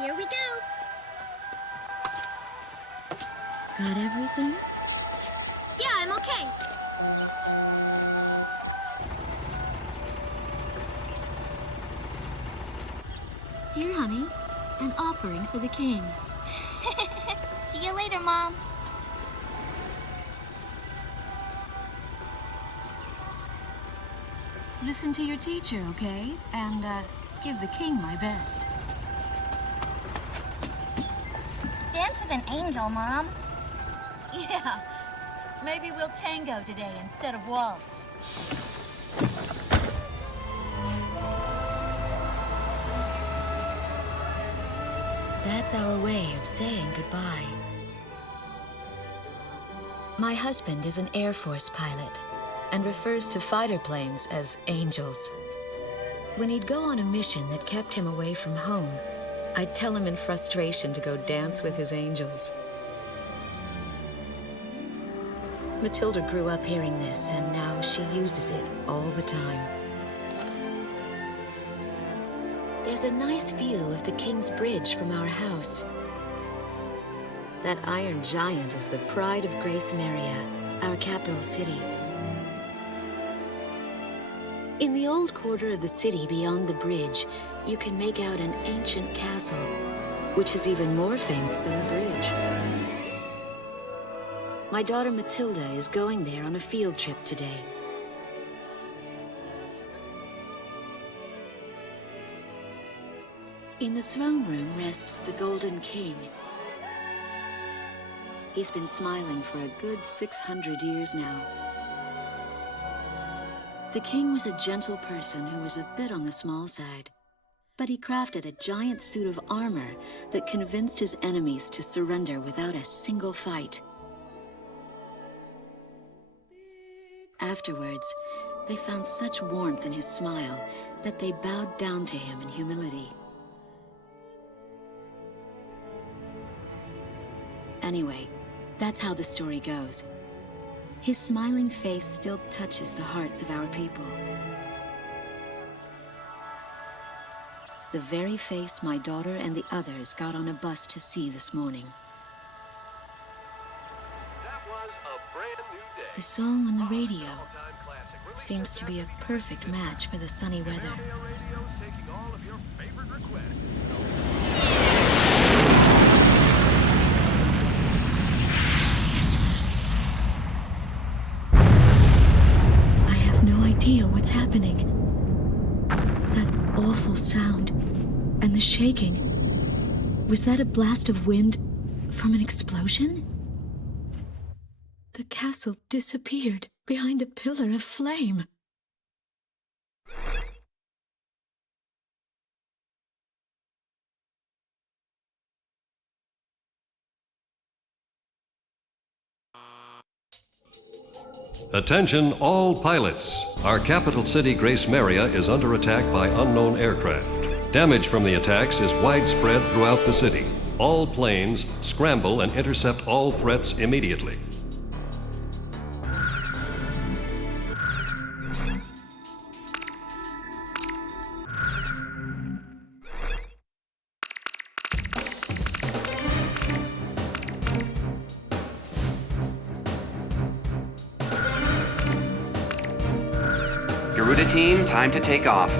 Here we go. Got everything? Yeah, I'm okay. Here, honey. An offering for the king. See you later, Mom. Listen to your teacher, okay? And, give the king my best. Dance with an angel, Mom. Yeah. Maybe we'll tango today instead of waltz. That's our way of saying goodbye. My husband is an Air Force pilot and refers to fighter planes as angels. When he'd go on a mission that kept him away from home, I'd tell him in frustration to go dance with his angels. Matilda grew up hearing this, and now she uses it all the time. There's a nice view of the King's Bridge from our house. That iron giant is the pride of Gracemeria, our capital city. In the old quarter of the city beyond the bridge, you can make out an ancient castle, which is even more famous than the bridge. My daughter Matilda is going there on a field trip today. In the throne room rests the Golden King. He's been smiling for a good 600 years now. The king was a gentle person who was a bit on the small side, but he crafted a giant suit of armor that convinced his enemies to surrender without a single fight. Afterwards, they found such warmth in his smile that they bowed down to him in humility. Anyway, that's how the story goes. His smiling face still touches the hearts of our people. The very face my daughter and the others got on a bus to see this morning. That was a brand new day. The song on the radio seems to be a perfect match for the sunny weather. Gracemeria Radio's taking all of your favorite requests. I have no idea what's happening. That awful sound and the shaking. Was that a blast of wind from an explosion? The castle disappeared behind a pillar of flame. Attention all pilots. Our capital city Gracemeria is under attack by unknown aircraft. Damage from the attacks is widespread throughout the city. All planes scramble and intercept all threats immediately. Garuda team, time to take off.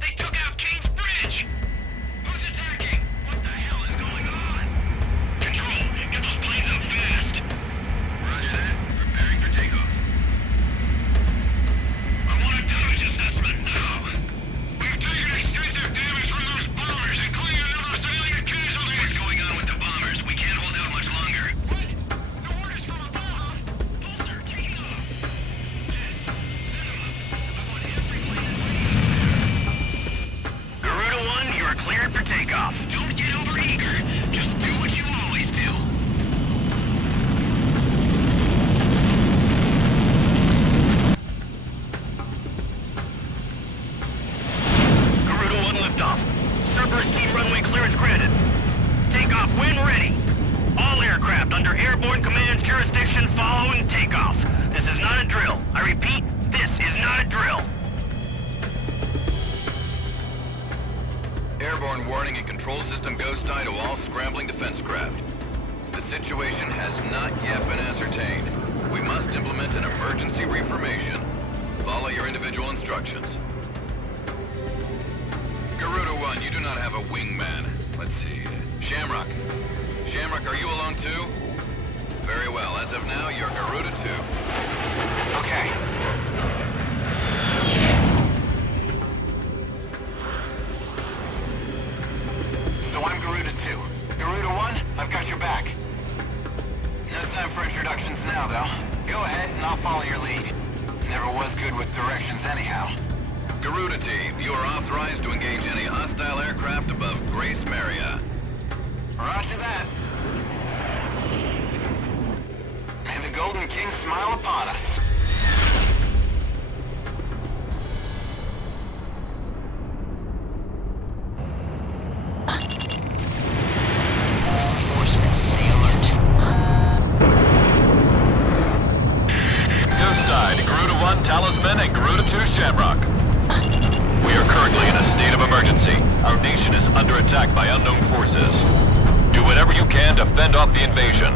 They took out King's Bridge! Who's attacking? What the hell is going on? Control, get those planes up fast. Roger that. Preparing for takeoff. I want a damage assessment now. We've taken extensive damage from those bombers, including a number of civilian casualties. What's going on with the bombers? We can't hold out much longer. What? The orders from above? Bolter, taking off. Yes, set them up. I want every plane Garuda 1, you are cleared for takeoff. Don't get overeager. Just do what you always do. Garuda 1 liftoff. Cerberus team runway clearance granted. Takeoff when ready. All aircraft under airborne command's jurisdiction following takeoff. This is not a drill. Emergency warning and control system ghost eye to all scrambling defense craft. The situation has not yet been ascertained. We must implement an emergency reformation. Follow your individual instructions. Garuda 1, you do not have a wingman. Let's see. Shamrock. Shamrock, are you alone too? Very well. As of now, you're Garuda 2. Okay. So I'm Garuda 2. Garuda 1, I've got your back. No time for introductions now, though. Go ahead and I'll follow your lead. Never was good with directions anyhow. Garuda Team, you are authorized to engage any hostile aircraft above Gracemeria. Roger that. May the Golden King smile upon us. Enforcement, stay alert. Ghost Eye to Garuda 1 Talisman and Garuda 2 Shamrock. We are currently in a state of emergency. Our nation is under attack by unknown forces. Do whatever you can to fend off the invasion.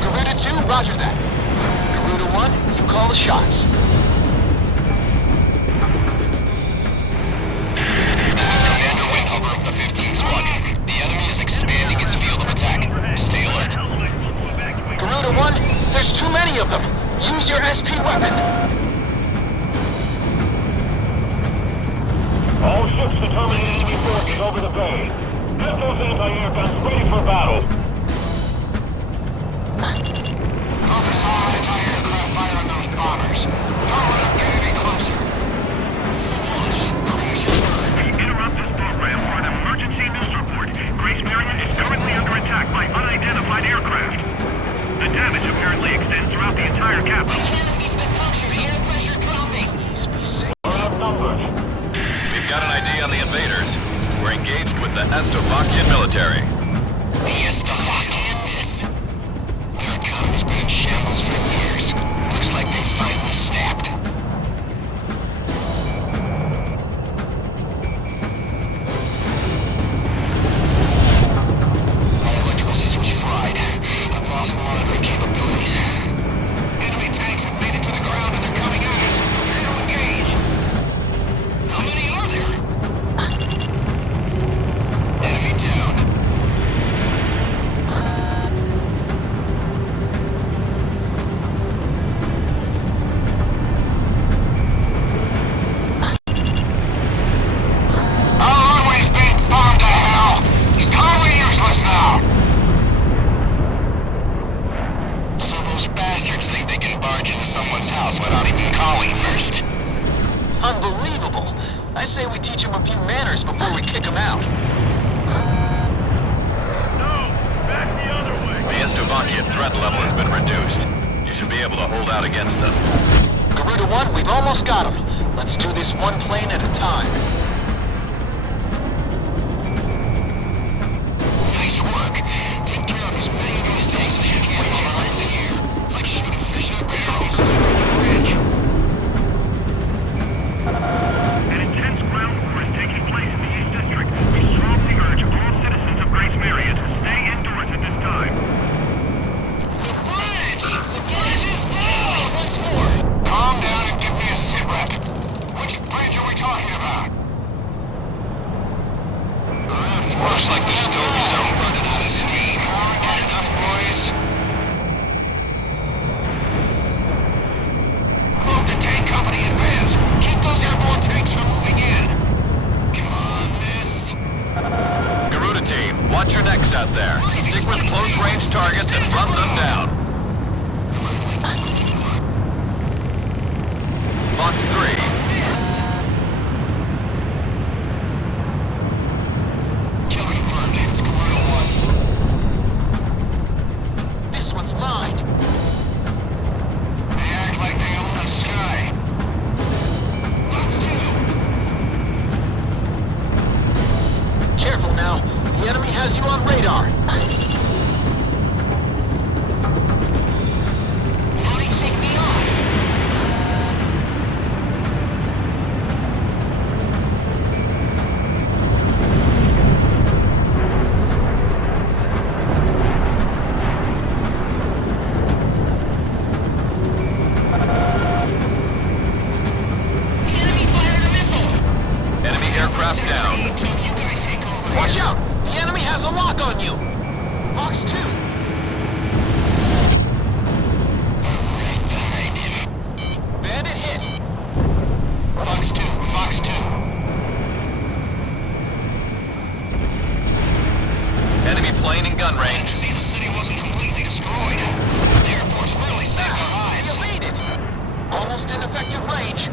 Garuda 2, roger that. Garuda 1, you call the shots. This is Commander Windhover of the 15th Squadron. The enemy is expanding its field of attack. Stay alert. Garuda 1, there's too many of them. Use your SP weapon. All ships determining enemy forces over the bay. Get those anti-air guns ready for battle. Focus all anti-aircraft fire on those bombers. Don't let them get any closer. Crash and burn. We interrupt this program for an emergency news report. Gracemeria is currently under attack by unidentified aircraft. The damage apparently extends throughout the entire capital. Canopies been punctured. Air pressure dropping. Please be safe. We're outnumbered. We've got an ID on the invaders. We're engaged with the Estovakian military. The Estovakians? Their economy's been in shambles for years. Looks like they finally snapped. My electrical system's fried. I've lost monitoring capabilities. Enemy tanks have made it to the ground and they're coming at us. Prepare to engage. How many are there? Enemy down. Our runway's being bombed to hell. It's totally useless now. So those bastards think they can barge into someone's house without even calling first. Unbelievable. I say we teach them a few manners before we kick them out. No! Back the other way! The Estovakian threat level has been reduced. You should be able to hold out against them. Garuda 1, we've almost got them. Let's do this one plane at a time. Nice work. Take care of as many of those tanks as you can while they're in the air. It's like shooting fish in a barrel. Bridge. An intense ground war is taking place in the East District. We strongly urge all citizens of Gracemeria to stay indoors at this time. The bridge! The bridge is down! Once more. Calm down and give me a sit rep. Which bridge are we talking about? Looks like the stoves are running out of steam. Got enough, boys? Move the tank company in advance. Keep those airborne tanks from moving in. Come on, miss. Garuda Team, watch your necks out there. Stick with close-range targets and run them down. Fox 3. Kill confirmed. It's Garuda 1. This one's mine. They act like they own the sky. Fox 2. Careful now. The enemy has you on radar. aircraft down. You guys take over. Watch out! The enemy has a lock on you! Fox 2! Bandit hit! Fox 2, Fox 2. Enemy plane in gun range. See, the city wasn't completely destroyed. The Air Force really saved our lives. He evaded! Almost in effective range.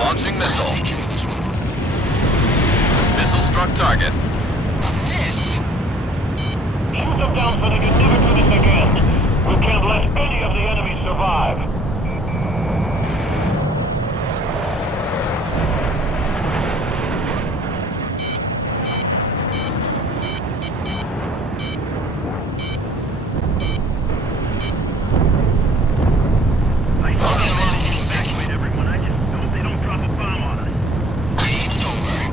Launching missile. Missile struck target. Miss. Use of downsetting and never do this again. We can't let any of the enemy survive. I saw them manage to evacuate everyone. I just hope they don't drop a bomb on us. It's over.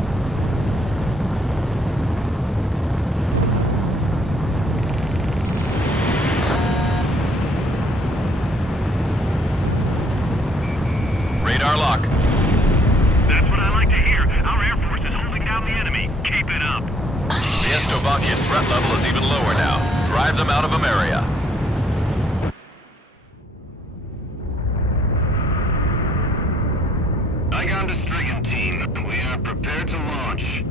Radar lock. That's what I like to hear. Our Air Force is holding down the enemy. Keep it up. The Estovakian threat level is even lower now. Drive them out of Ameria. Igon to Strigan team. We are prepared to launch.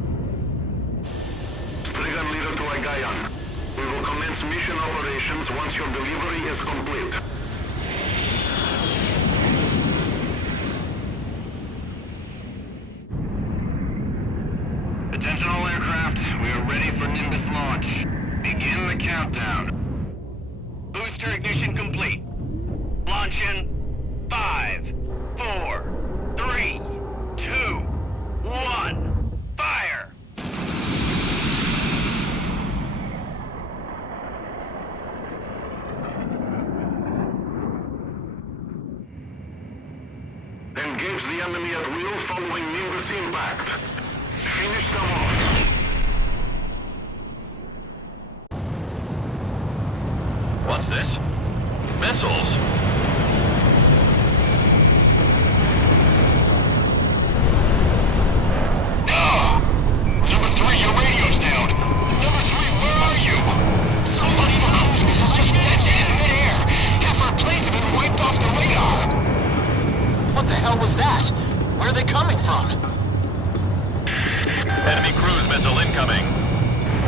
Strigan leader to Igayan. We will commence mission operations once your delivery is complete. Attention all aircraft. We are ready for Nimbus launch. Begin the countdown. Booster ignition complete. Launch in 5, 4, 3, 2, 1. Fire! Engage the enemy at will following Nimbus impact. Finish them off. What's this? Missiles? Number 3, your radio's down. Number 3, where are you? Somebody in a cruise missile just dead in midair. Half our planes have been wiped off the radar. What the hell was that? Where are they coming from? Enemy cruise missile incoming.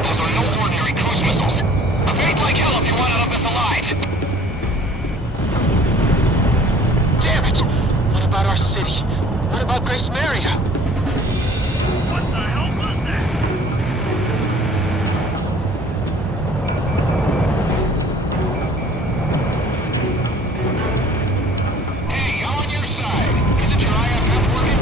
Those are no ordinary cruise missiles. Evade like hell if you want out of this alive. Damn it! What about our city? What about Gracemeria? What the hell was that? Hey, I'm on your side. Isn't your IFF working?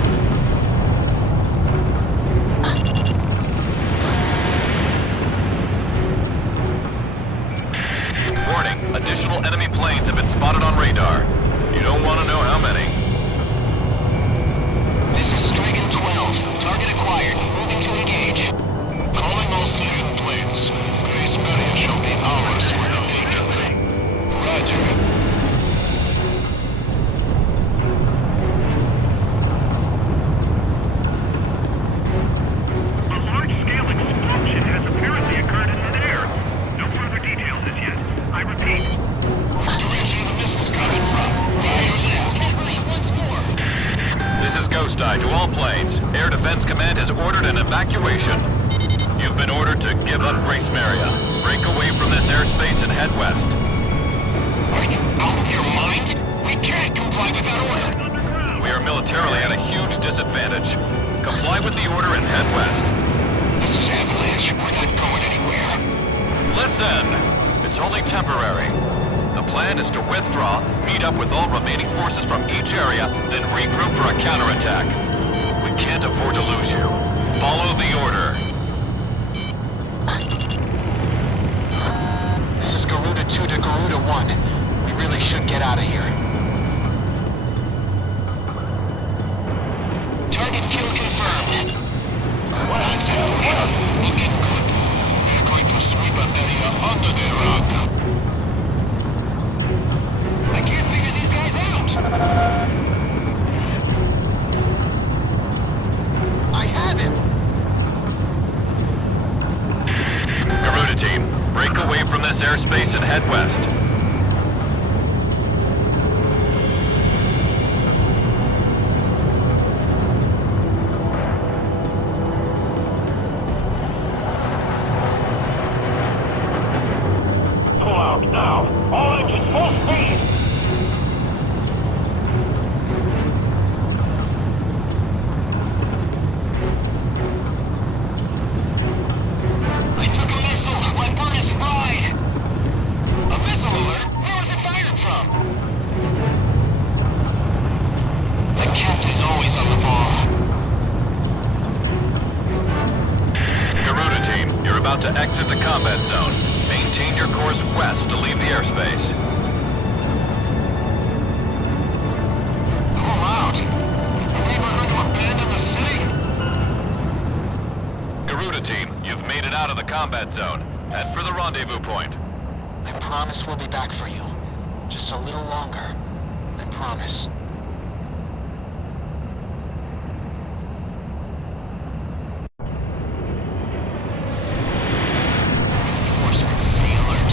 Warning, additional enemy planes have been spotted on radar. You don't want to know how many. This is Strigan 12. Target acquired. Moving to engage. Calling all Strigan planes. Gracemeria shall be ours for the taking. Roger. A large-scale explosion has apparently occurred in midair. No further details as yet. I repeat. Direction the missile's coming from. Radio's out. Henry, once more. This is Ghost Eye to all planes. Air Defense Command has ordered an evacuation. You've been ordered to give up Gracemeria. Break away from this airspace and head west. Are you out of your mind? We can't comply with that order. Underground. We are militarily at a huge disadvantage. Comply with the order and head west. This is Avalanche. We're not going anywhere. Listen! It's only temporary. The plan is to withdraw, meet up with all remaining forces from each area, then regroup for a counterattack. We can't afford to lose you. Follow the order. This is Garuda 2 to Garuda 1. We really should get out of here. Target kill confirmed. What on Zero? Looking good. We're going to sweep an area under the rug. I can't figure these guys out. combat zone. Maintain your course west to leave the airspace. All out. Believe we're going to abandon the city? Garuda team, you've made it out of the combat zone. Head for the rendezvous point. I promise we'll be back for you. Just a little longer. I promise. Forcemen, stay alert.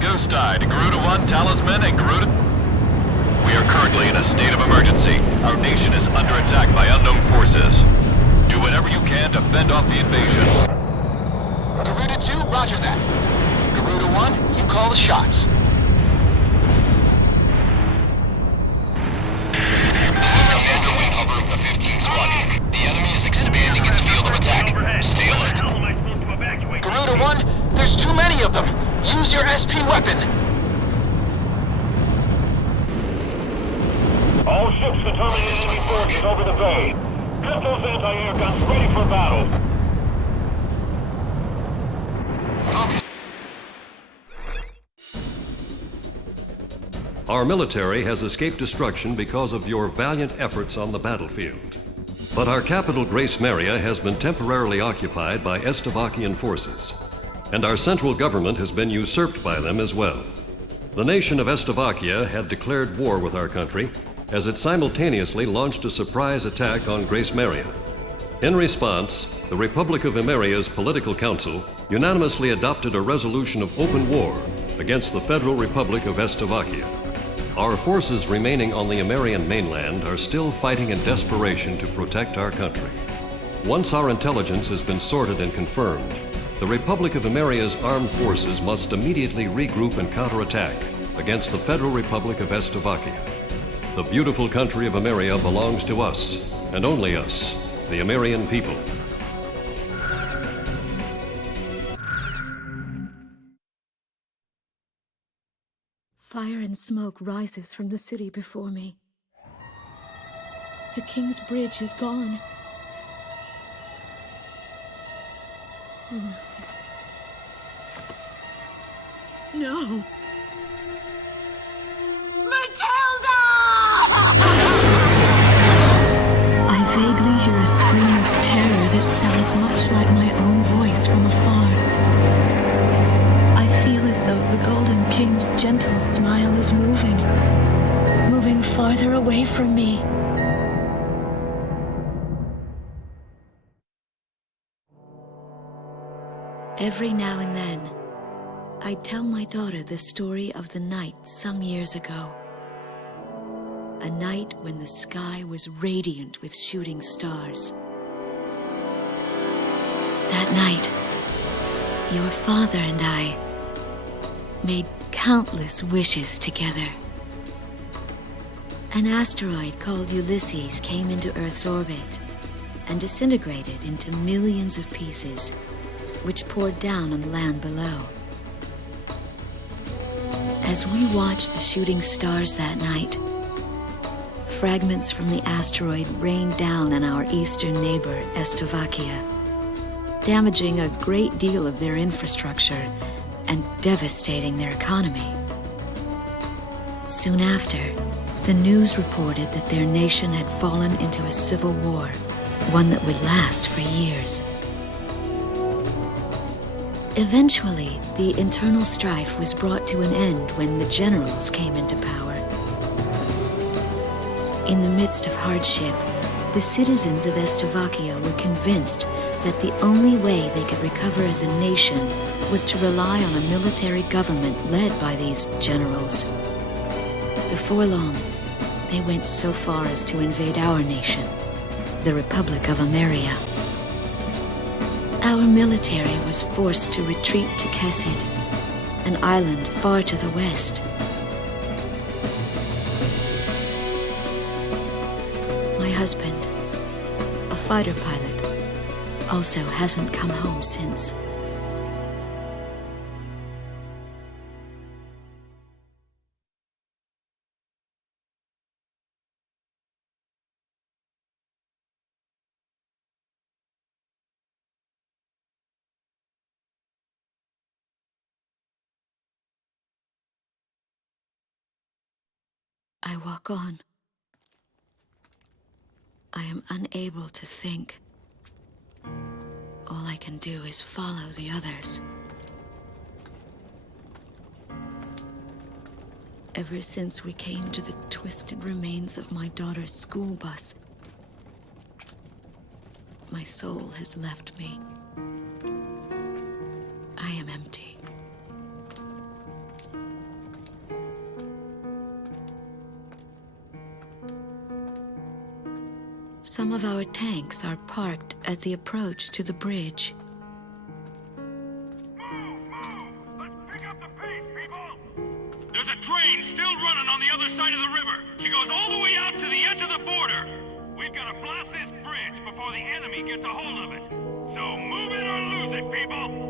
Ghost Eye to Garuda 1, Talisman, and Garuda... We are currently in a state of emergency. Our nation is under attack by unknown forces. Do whatever you can to fend off the invasion. Garuda 2, roger that. Garuda 1, you call the shots. This is Commander Windhover of the 15th Squadron. The enemy is expanding its field of attack. Stay alert. How am I supposed to evacuate? Garuda 1, there's too many of them. Use your SP weapon. All ships determining enemy forces over the bay. Get those anti-air guns ready for battle. Our military has escaped destruction because of your valiant efforts on the battlefield. But our capital, Gracemeria, has been temporarily occupied by Estevakian forces, and our central government has been usurped by them as well. The nation of Estevakia had declared war with our country as it simultaneously launched a surprise attack on Gracemeria. In response, the Republic of Emeria's Political Council unanimously adopted a resolution of open war against the Federal Republic of Estevakia. Our forces remaining on the Emerian mainland are still fighting in desperation to protect our country. Once our intelligence has been sorted and confirmed, the Republic of Emeria's armed forces must immediately regroup and counterattack against the Federal Republic of Estevakia. The beautiful country of Emeria belongs to us, and only us, the Emerian people. Fire and smoke rises from the city before me. The King's Bridge is gone. Oh no. No! Matilda! I vaguely hear a scream of terror that sounds much like my own voice from afar. I feel as though the Golden King's gentle smile is moving farther away from me. Every now and then, I tell my daughter the story of the night some years ago. A night when the sky was radiant with shooting stars. That night, your father and I made countless wishes together. An asteroid called Ulysses came into Earth's orbit and disintegrated into millions of pieces, which poured down on the land below. As we watched the shooting stars that night, fragments from the asteroid rained down on our eastern neighbor, Estevakia, damaging a great deal of their infrastructure and devastating their economy. Soon after, the news reported that their nation had fallen into a civil war, one that would last for years. Eventually, the internal strife was brought to an end when the generals came into power. In the midst of hardship, the citizens of Estevakia were convinced that the only way they could recover as a nation was to rely on a military government led by these generals. Before long, they went so far as to invade our nation, the Republic of Emeria. Our military was forced to retreat to Kesid, an island far to the west. My husband, a fighter pilot, also hasn't come home since. I walk on. I am unable to think. All I can do is follow the others. Ever since we came to the twisted remains of my daughter's school bus, my soul has left me. I am empty. Some of our tanks are parked at the approach to the bridge. Let's pick up the pace, people! There's a train still running on the other side of the river. She goes all the way out to the edge of the border. We've got to blast this bridge before the enemy gets a hold of it. So move it or lose it, people!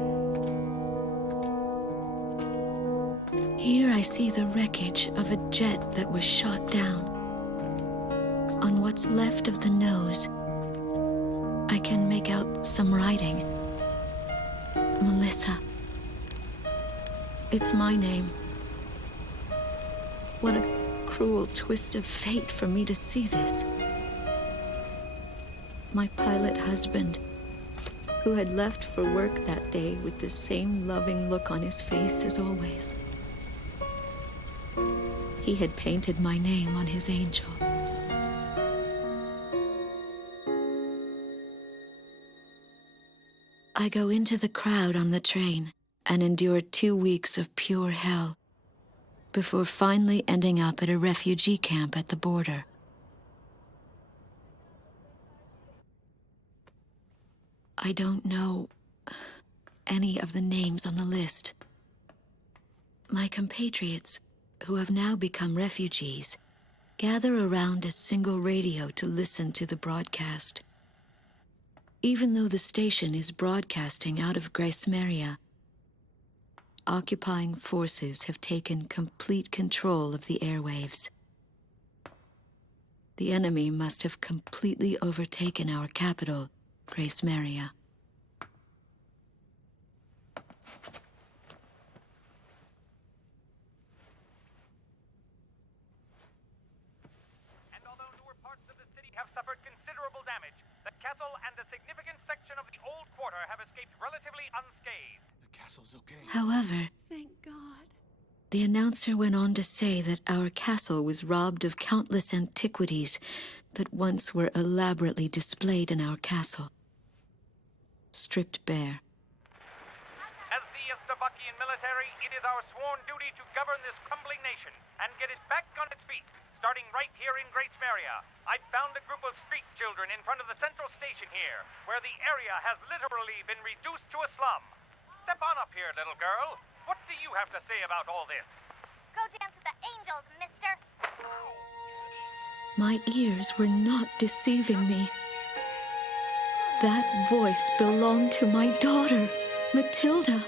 Here I see the wreckage of a jet that was shot down. On what's left of the nose, I can make out some writing. Melissa. It's my name. What a cruel twist of fate for me to see this. My pilot husband, who had left for work that day with the same loving look on his face as always. He had painted my name on his angel. I go into the crowd on the train and endure 2 weeks of pure hell before finally ending up at a refugee camp at the border. I don't know any of the names on the list. My compatriots, who have now become refugees, gather around a single radio to listen to the broadcast. Even though the station is broadcasting out of Gracemeria, occupying forces have taken complete control of the airwaves. The enemy must have completely overtaken our capital, Gracemeria. And although newer parts of the city have suffered considerable damage, the castle and a significant section of the old quarter have escaped relatively unscathed. The castle's okay. However, Thank God. the announcer went on to say that our castle was robbed of countless antiquities that once were elaborately displayed in our castle. Stripped bare. As the Slovakian military, it is our sworn duty to govern this crumbling nation and get it back on its feet, starting right here in Gracemeria. I found a group of street children in front of the central station here, where the area has literally been reduced to a slum. Step on up here, little girl. What do you have to say about all this? Go dance with the angels, mister. My ears were not deceiving me. That voice belonged to my daughter, Matilda.